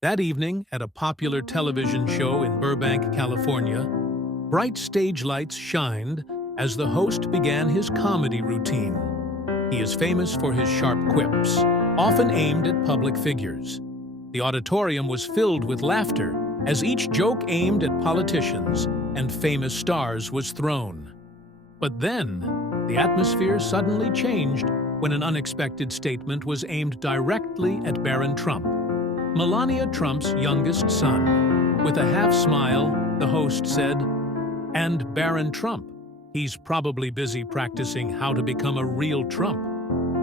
That evening, at a popular television show in Burbank, California, bright stage lights shined as the host began his comedy routine. He is famous for his sharp quips, often aimed at public figures. The auditorium was filled with laughter as each joke aimed at politicians and famous stars was thrown. But then, the atmosphere suddenly changed when an unexpected statement was aimed directly at Barron Trump, Melania Trump's youngest son. With a half-smile, the host said, "And Barron Trump, he's probably busy practicing how to become a real Trump.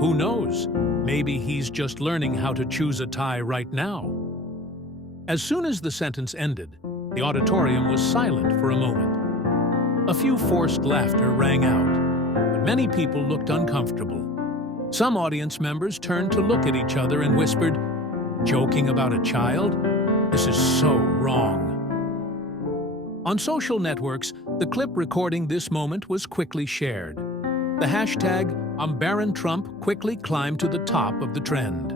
Who knows, maybe he's just learning how to choose a tie right now." As soon as the sentence ended, the auditorium was silent for a moment. A few forced laughter rang out, but many people looked uncomfortable. Some audience members turned to look at each other and whispered, "Joking about a child? This is so wrong." On social networks, the clip recording this moment was quickly shared. The hashtag #BarronTrump quickly climbed to the top of the trend.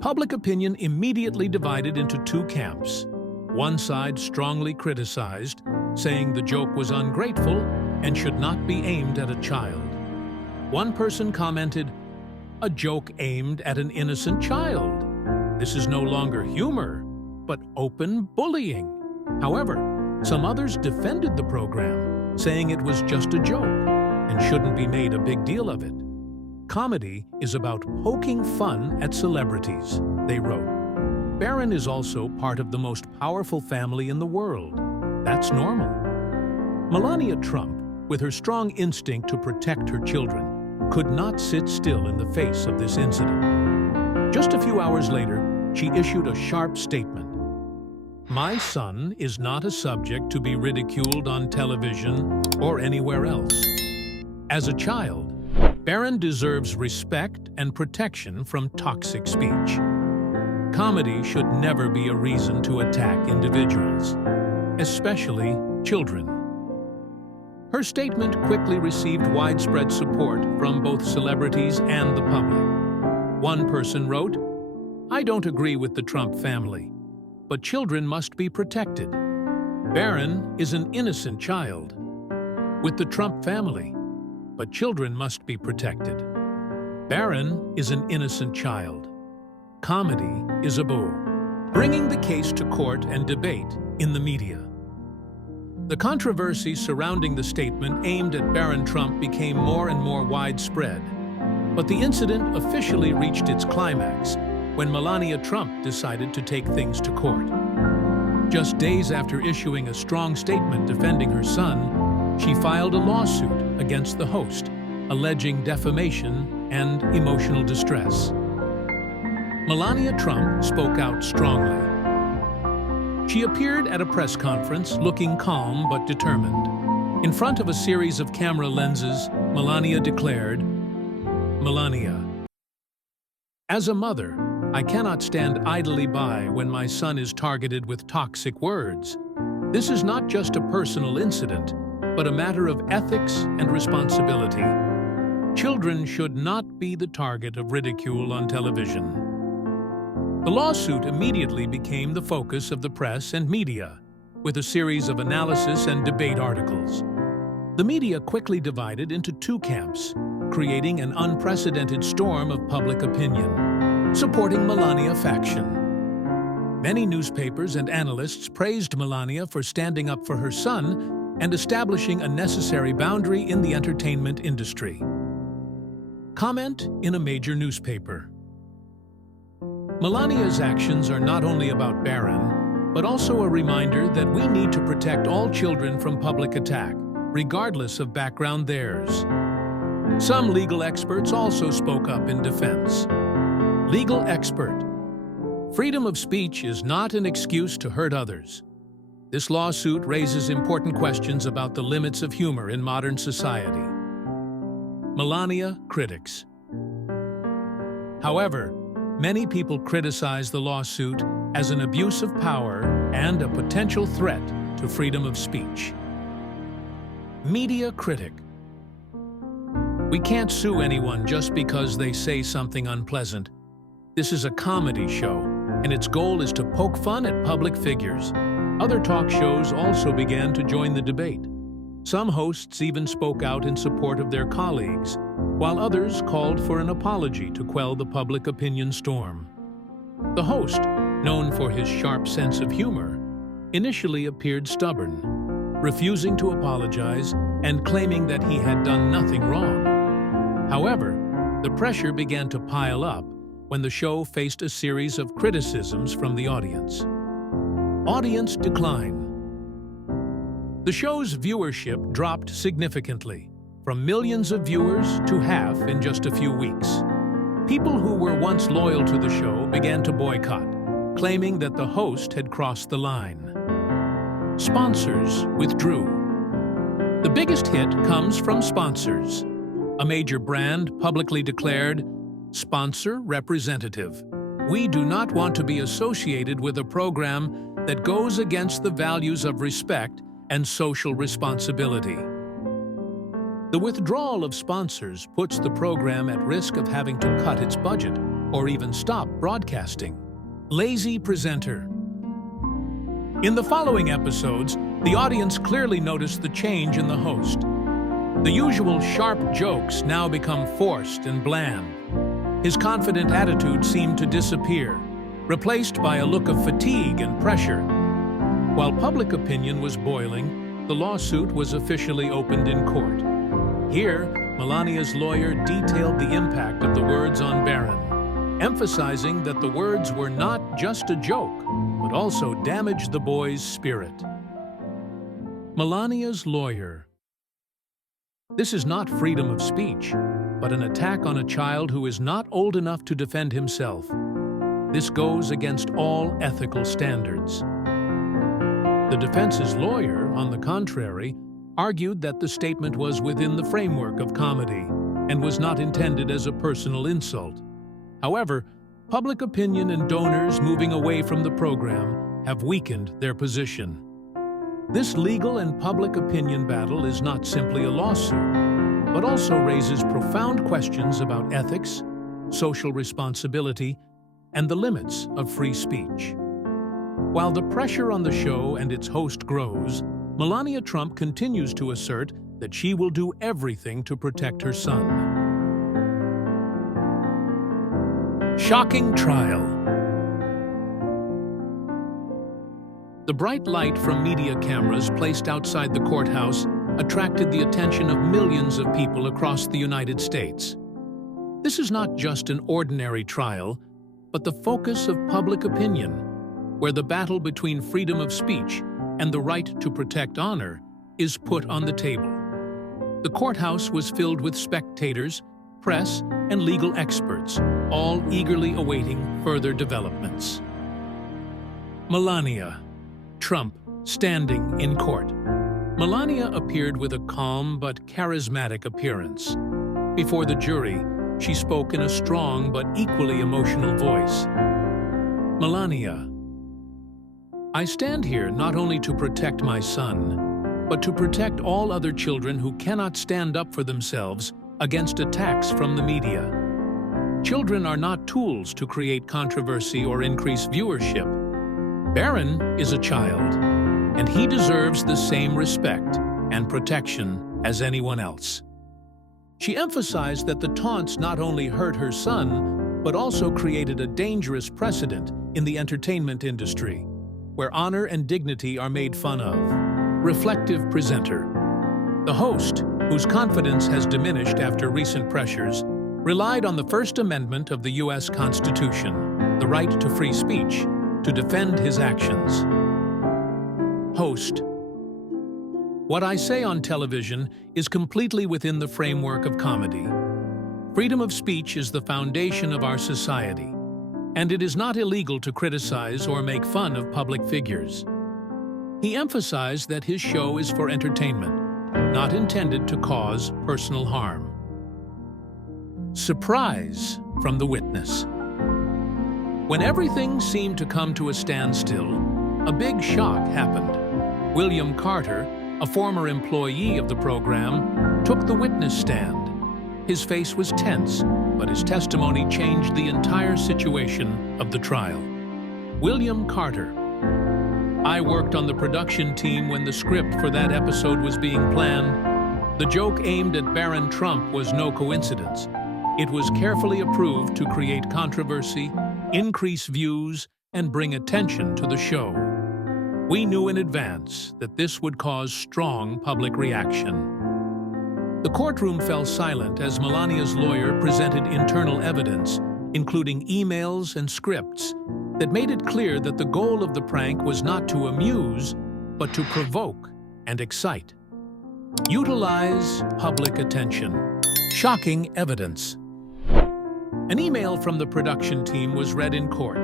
Public opinion immediately divided into two camps. One side strongly criticized, saying the joke was ungrateful and should not be aimed at a child. One person commented, "A joke aimed at an innocent child. This is no longer humor, but open bullying." However, some others defended the program, saying it was just a joke and shouldn't be made a big deal of it. "Comedy is about poking fun at celebrities," they wrote. "Barron is also part of the most powerful family in the world. That's normal." Melania Trump, with her strong instinct to protect her children, could not sit still in the face of this incident. Just a few hours later, she issued a sharp statement. "My son is not a subject to be ridiculed on television or anywhere else. As a child, Barron deserves respect and protection from toxic speech. Comedy should never be a reason to attack individuals, especially children." Her statement quickly received widespread support from both celebrities and the public. One person wrote, "I don't agree with the Trump family, but children must be protected. Barron is an innocent child. With the Trump family, but children must be protected. Barron is an innocent child. Comedy is a boo." Bringing the case to court and debate in the media. The controversy surrounding the statement aimed at Barron Trump became more and more widespread, but the incident officially reached its climax when Melania Trump decided to take things to court. Just days after issuing a strong statement defending her son, she filed a lawsuit against the host, alleging defamation and emotional distress. Melania Trump spoke out strongly. She appeared at a press conference looking calm but determined. In front of a series of camera lenses, Melania declared, "Melania, as a mother, I cannot stand idly by when my son is targeted with toxic words. This is not just a personal incident, but a matter of ethics and responsibility. Children should not be the target of ridicule on television." The lawsuit immediately became the focus of the press and media, with a series of analysis and debate articles. The media quickly divided into two camps, creating an unprecedented storm of public opinion, supporting Melania faction. Many newspapers and analysts praised Melania for standing up for her son and establishing a necessary boundary in the entertainment industry. Comment in a major newspaper. Melania's actions are not only about Barron, but also a reminder that we need to protect all children from public attack, regardless of background theirs. Some legal experts also spoke up in defense. Legal expert: "Freedom of speech is not an excuse to hurt others. This lawsuit raises important questions about the limits of humor in modern society." Melania critics. However, many people criticize the lawsuit as an abuse of power and a potential threat to freedom of speech. Media critic: "We can't sue anyone just because they say something unpleasant. This is a comedy show, and its goal is to poke fun at public figures. Other talk shows also began to join the debate. Some hosts even spoke out in support of their colleagues, while others called for an apology to quell the public opinion storm. The host, known for his sharp sense of humor, initially appeared stubborn, refusing to apologize and claiming that he had done nothing wrong. However, the pressure began to pile up when the show faced a series of criticisms from the audience. Audience decline. The show's viewership dropped significantly, from millions of viewers to half in just a few weeks. People who were once loyal to the show began to boycott, claiming that the host had crossed the line. Sponsors withdrew. The biggest hit comes from sponsors. A major brand publicly declared, "Sponsor representative. We do not want to be associated with a program that goes against the values of respect and social responsibility." The withdrawal of sponsors puts the program at risk of having to cut its budget or even stop broadcasting. Lazy presenter. In the following episodes, the audience clearly noticed the change in the host. The usual sharp jokes now become forced and bland. His confident attitude seemed to disappear, replaced by a look of fatigue and pressure. While public opinion was boiling, the lawsuit was officially opened in court. Here, Melania's lawyer detailed the impact of the words on Barron, emphasizing that the words were not just a joke, but also damaged the boy's spirit. Melania's lawyer. This is not freedom of speech, but an attack on a child who is not old enough to defend himself. This goes against all ethical standards. The defense's lawyer, on the contrary, argued that the statement was within the framework of comedy and was not intended as a personal insult. However, public opinion and donors moving away from the program have weakened their position. This legal and public opinion battle is not simply a lawsuit, but also raises profound questions about ethics, social responsibility, and the limits of free speech. While the pressure on the show and its host grows, Melania Trump continues to assert that she will do everything to protect her son. Shocking trial. The bright light from media cameras placed outside the courthouse attracted the attention of millions of people across the United States. This is not just an ordinary trial, but the focus of public opinion, where the battle between freedom of speech and the right to protect honor is put on the table. The courthouse was filled with spectators, press, and legal experts, all eagerly awaiting further developments. Melania Trump standing in court. Melania appeared with a calm but charismatic appearance. Before the jury, she spoke in a strong but equally emotional voice. Melania, I stand here not only to protect my son, but to protect all other children who cannot stand up for themselves against attacks from the media. Children are not tools to create controversy or increase viewership. Barron is a child, and he deserves the same respect and protection as anyone else. She emphasized that the taunts not only hurt her son, but also created a dangerous precedent in the entertainment industry, where honor and dignity are made fun of. Reflective presenter. The host, whose confidence has diminished after recent pressures, relied on the First Amendment of the U.S. Constitution, the right to free speech, to defend his actions. Host. What I say on television is completely within the framework of comedy. Freedom of speech is the foundation of our society, and it is not illegal to criticize or make fun of public figures. He emphasized that his show is for entertainment, not intended to cause personal harm. Surprise from the witness. When everything seemed to come to a standstill, a big shock happened. William Carter, a former employee of the program, took the witness stand. His face was tense, but his testimony changed the entire situation of the trial. William Carter. I worked on the production team when the script for that episode was being planned. The joke aimed at Barron Trump was no coincidence. It was carefully approved to create controversy, increase views, and bring attention to the show. We knew in advance that this would cause strong public reaction. The courtroom fell silent as Melania's lawyer presented internal evidence, including emails and scripts, that made it clear that the goal of the prank was not to amuse, but to provoke and excite. Utilize public attention. Shocking evidence. An email from the production team was read in court.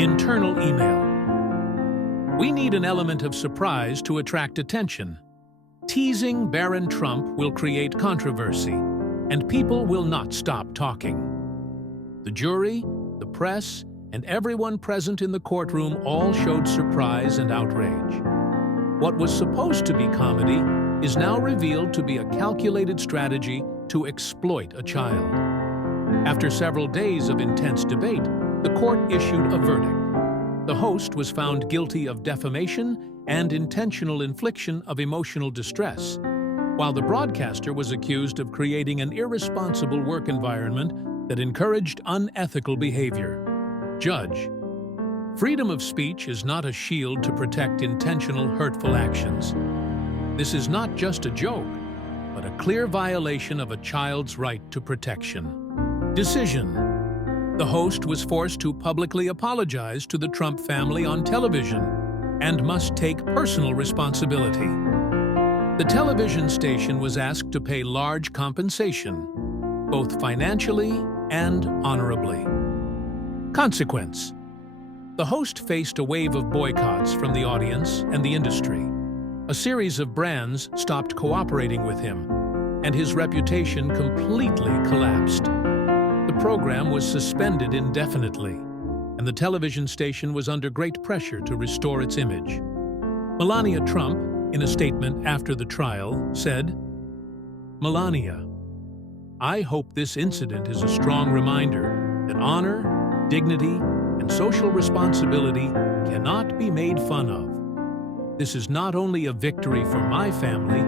Internal email. We need an element of surprise to attract attention. Teasing Barron Trump will create controversy, and people will not stop talking. The jury, the press, and everyone present in the courtroom all showed surprise and outrage. What was supposed to be comedy is now revealed to be a calculated strategy to exploit a child. After several days of intense debate, the court issued a verdict. The host was found guilty of defamation and intentional infliction of emotional distress, while the broadcaster was accused of creating an irresponsible work environment that encouraged unethical behavior. Judge: freedom of speech is not a shield to protect intentional hurtful actions. This is not just a joke, but a clear violation of a child's right to protection. Decision: the host was forced to publicly apologize to the Trump family on television and must take personal responsibility. The television station was asked to pay large compensation, both financially and honorably. Consequence: the host faced a wave of boycotts from the audience and the industry. A series of brands stopped cooperating with him, and his reputation completely collapsed. The program was suspended indefinitely, and the television station was under great pressure to restore its image. Melania Trump, in a statement after the trial, said, "Melania, I hope this incident is a strong reminder that honor, dignity, and social responsibility cannot be made fun of. This is not only a victory for my family,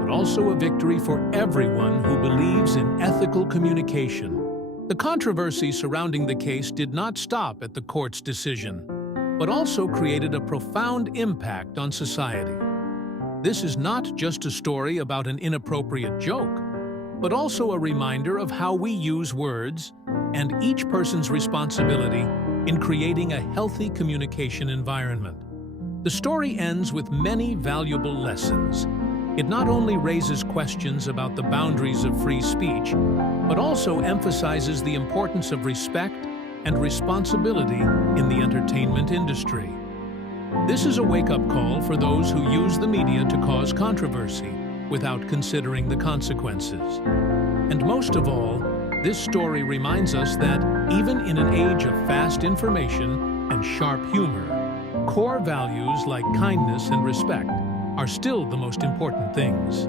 but also a victory for everyone who believes in ethical communication." The controversy surrounding the case did not stop at the court's decision, but also created a profound impact on society. This is not just a story about an inappropriate joke, but also a reminder of how we use words and each person's responsibility in creating a healthy communication environment. The story ends with many valuable lessons. It not only raises questions about the boundaries of free speech, but also emphasizes the importance of respect and responsibility in the entertainment industry. This is a wake-up call for those who use the media to cause controversy without considering the consequences. And most of all, this story reminds us that even in an age of fast information and sharp humor, core values like kindness and respect are still the most important things.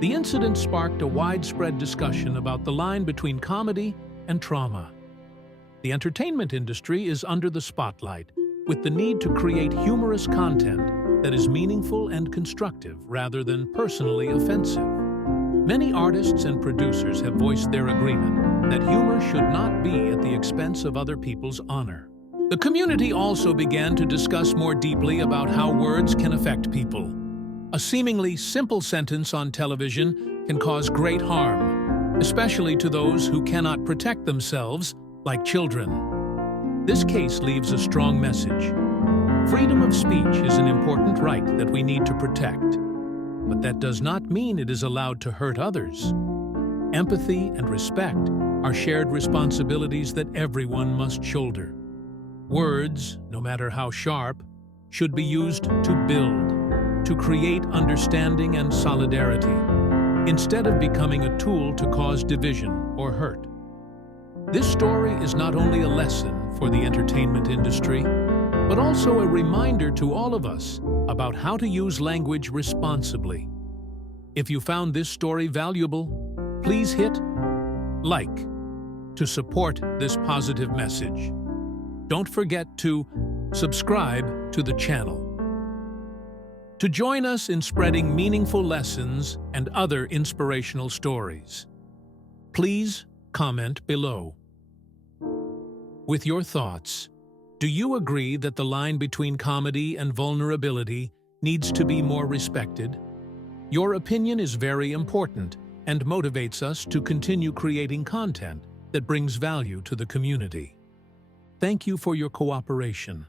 The incident sparked a widespread discussion about the line between comedy and trauma. The entertainment industry is under the spotlight, with the need to create humorous content that is meaningful and constructive rather than personally offensive. Many artists and producers have voiced their agreement that humor should not be at the expense of other people's honor. The community also began to discuss more deeply about how words can affect people. A seemingly simple sentence on television can cause great harm, especially to those who cannot protect themselves, like children. This case leaves a strong message. Freedom of speech is an important right that we need to protect, but that does not mean it is allowed to hurt others. Empathy and respect are shared responsibilities that everyone must shoulder. Words, no matter how sharp, should be used to build, to create understanding and solidarity, instead of becoming a tool to cause division or hurt. This story is not only a lesson for the entertainment industry, but also a reminder to all of us about how to use language responsibly. If you found this story valuable, please hit like to support this positive message. Don't forget to subscribe to the channel. To join us in spreading meaningful lessons and other inspirational stories, please comment below. With your thoughts, do you agree that the line between comedy and vulnerability needs to be more respected? Your opinion is very important and motivates us to continue creating content that brings value to the community. Thank you for your cooperation.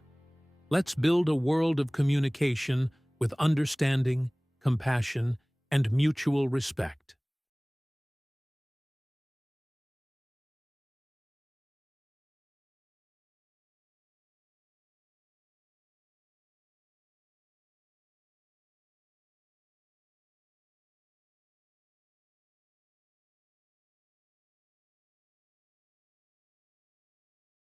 Let's build a world of communication with understanding, compassion, and mutual respect.